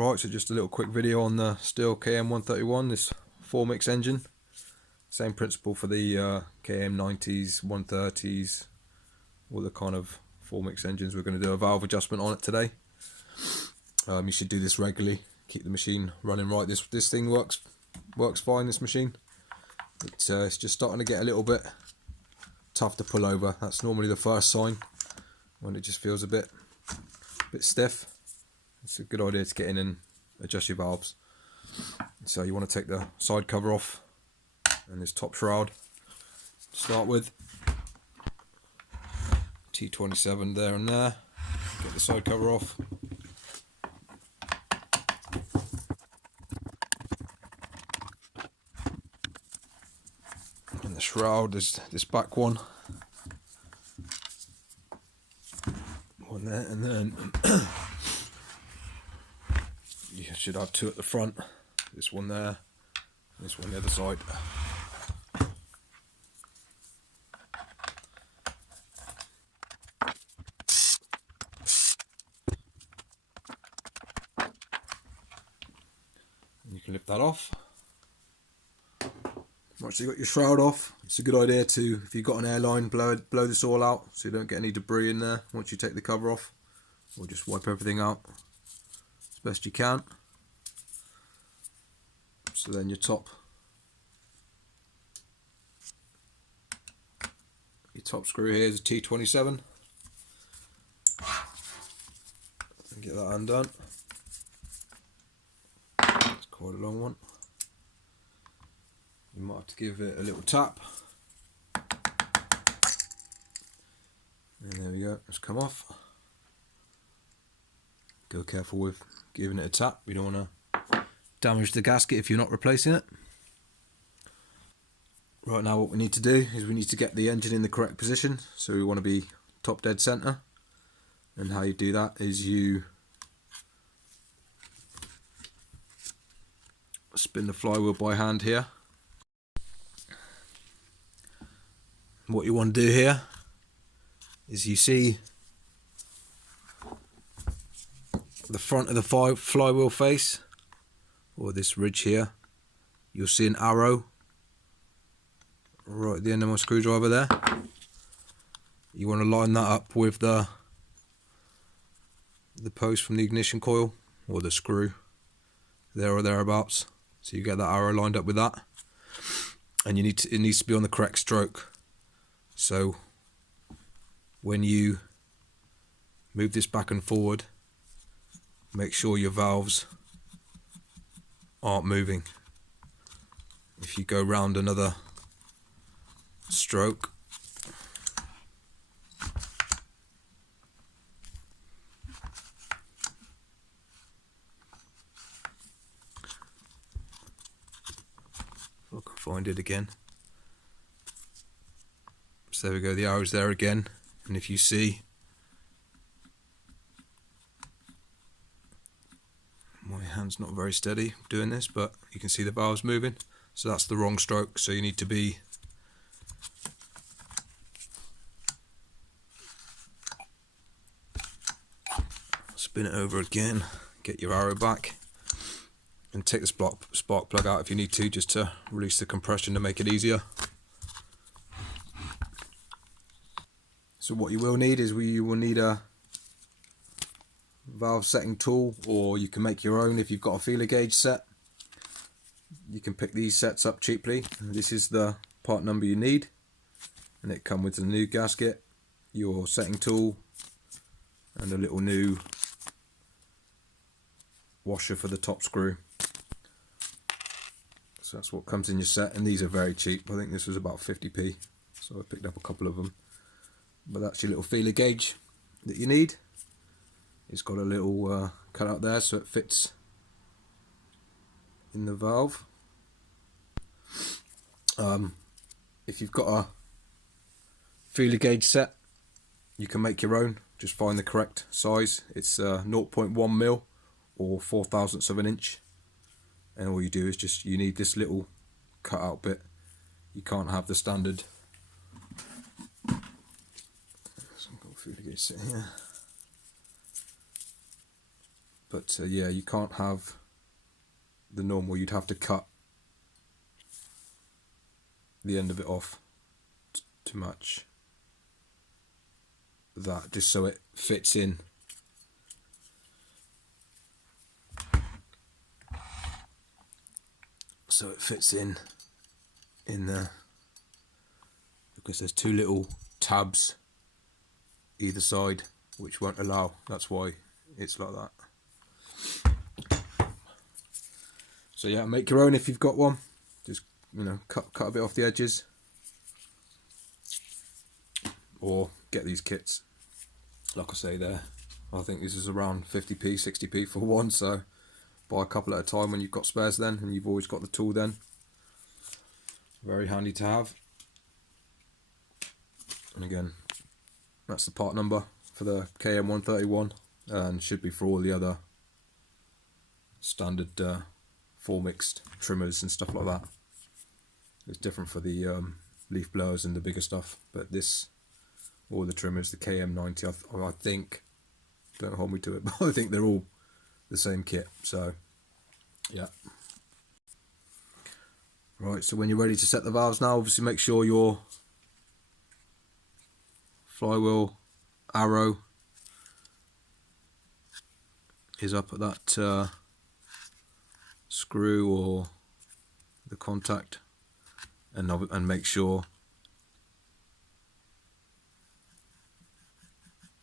Right, so just a little quick video on the Stihl KM131, this 4-mix engine. Same principle for the KM90s, 130s, all the kind of 4-mix engines. We're going to do a valve adjustment on it today. You should do this regularly, keep the machine running right. This thing works fine, this machine. It's just starting to get a little bit tough to pull over. That's normally the first sign, when it just feels a bit stiff. It's a good idea to get in and adjust your valves. So you want to take the side cover off and this top shroud to start with. T27 there and there. Get the side cover off. And the shroud is this back one. One there, and then you should have two at the front. This one there, and this one the other side. And you can lift that off. Once you've got your shroud off, it's a good idea to, if you've got an airline, blow this all out so you don't get any debris in there once you take the cover off, or just wipe everything out as best you can. So then your top screw here is a T27. And get that undone. It's quite a long one. You might have to give it a little tap. And there we go, it's come off. Go careful with giving it a tap. You don't want to damage the gasket if you're not replacing it. Right, now what we need to do is we need to get the engine in the correct position. So we want to be top dead center. And how you do that is you spin the flywheel by hand here. What you want to do here is, you see the front of the flywheel face, or this ridge here, you'll see an arrow right at the end of my screwdriver there. You want to line that up with the post from the ignition coil, or the screw there or thereabouts. So you get that arrow lined up with that, and it needs to be on the correct stroke. So when you move this back and forward, make sure your valves aren't moving. If you go round another stroke, if I can find it again. So there we go, the arrow's there again, and if you see, my hand's not very steady doing this, but you can see the valves moving, so that's the wrong stroke. So you need to be spin it over again, get your arrow back, and take the spark plug out if you need to, just to release the compression to make it easier. So what you will need is you will need a valve setting tool, or you can make your own if you've got a feeler gauge set. You can pick these sets up cheaply. This is the part number you need, and it comes with the new gasket, your setting tool, and a little new washer for the top screw. So that's what comes in your set, and these are very cheap. I think this was about 50p, so I picked up a couple of them. But that's your little feeler gauge that you need. It's got a little cut out there so it fits in the valve. If you've got a feeler gauge set, you can make your own. Just find the correct size. It's 0.1 mil or 4/1000 of an inch, and all you do is you need this little cut out bit. You can't have the standard. So I've got a feeler gauge set here. But yeah, you can't have the normal, you'd have to cut the end of it off to match that, just so it fits in. So it fits in there, because there's two little tabs either side which won't allow, that's why it's like that. So yeah, make your own if you've got one. Just, you know, cut a bit off the edges, or get these kits. Like I say there, I think this is around 50p, 60p for one, so buy a couple at a time when you've got spares then, and you've always got the tool then. Very handy to have. And again, that's the part number for the KM131, and should be for all the other standard full mixed trimmers and stuff like that. It's different for the leaf blowers and the bigger stuff, but this, all the trimmers, the KM90, I think, don't hold me to it, but I think they're all the same kit. So yeah. Right, so when you're ready to set the valves now, obviously make sure your flywheel arrow is up at that screw or the contact, and make sure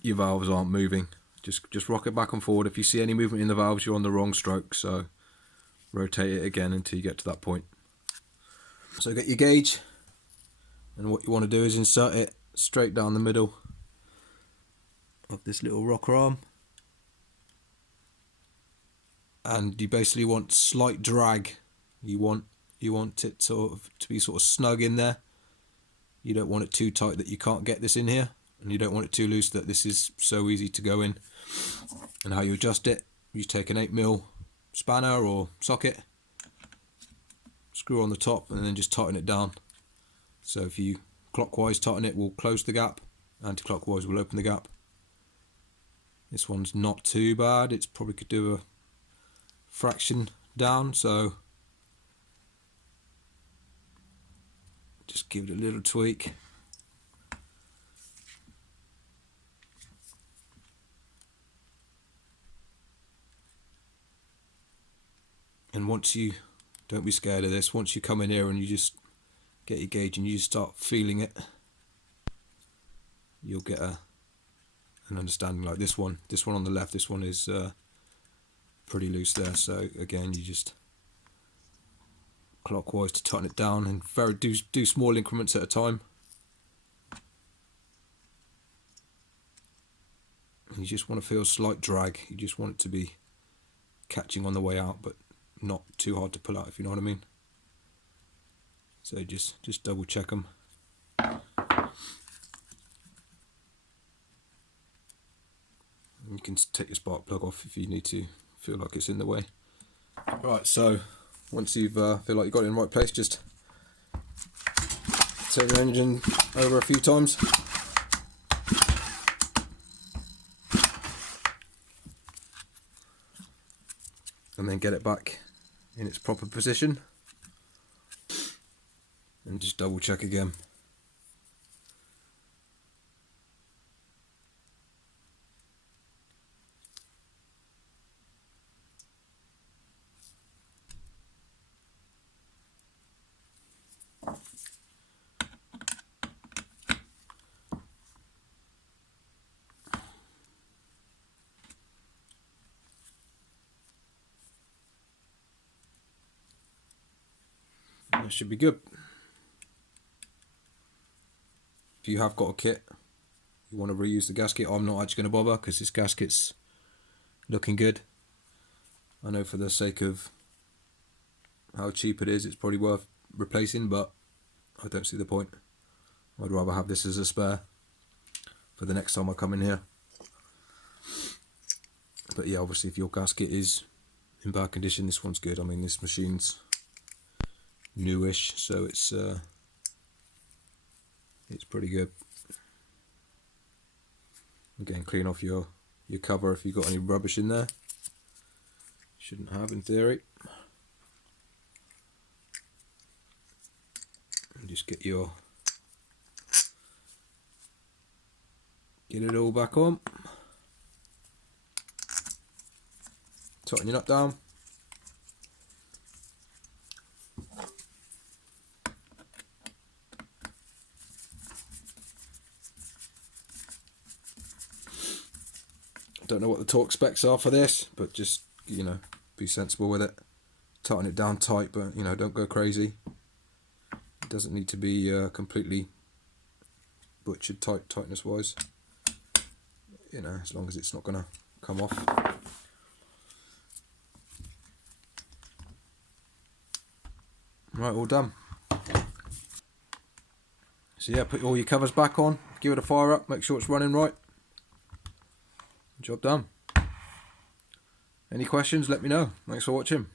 your valves aren't moving. Just rock it back and forward. If you see any movement in the valves, you're on the wrong stroke, so rotate it again until you get to that point. So get your gauge, and what you want to do is insert it straight down the middle of this little rocker arm, and you basically want slight drag. You want it sort of to be sort of snug in there. You don't want it too tight that you can't get this in here, and you don't want it too loose that this is so easy to go in. And how you adjust it, you take an 8mm spanner or socket, screw on the top, and then just tighten it down. So if you clockwise tighten it, will close the gap, anti-clockwise will open the gap. This one's not too bad, it's probably could do a fraction down, so just give it a little tweak. And once you, don't be scared of this, once you come in here and you just get your gauge and you just start feeling it, you'll get an understanding. Like this one on the left, this one is pretty loose there, so again you just clockwise to tighten it down, and do small increments at a time. And you just want to feel slight drag, you just want it to be catching on the way out, but not too hard to pull out, if you know what I mean. So just double check them. You can take your spark plug off if you need to, feel like it's in the way. Right, so once you feel like you've got it in the right place, just turn the engine over a few times. And then get it back in its proper position. And just double check again. That should be good. If you have got a kit, you want to reuse the gasket, I'm not actually going to bother because this gasket's looking good. I know for the sake of how cheap it is, it's probably worth replacing, but I don't see the point. I'd rather have this as a spare for the next time I come in here. But yeah, obviously if your gasket is in bad condition, this one's good. I mean, this machine's newish, so it's pretty good. Again, clean off your cover if you've got any rubbish in there. Shouldn't have, in theory. And just get it all back on. Tighten your nut down. Don't know what the torque specs are for this, but just, you know, be sensible with it. Tighten it down tight, but, you know, don't go crazy. It doesn't need to be completely butchered tightness wise. You know, as long as it's not going to come off. Right, all done. So yeah, put all your covers back on, give it a fire up, make sure it's running right. Job done. Any questions, let me know. Thanks for watching.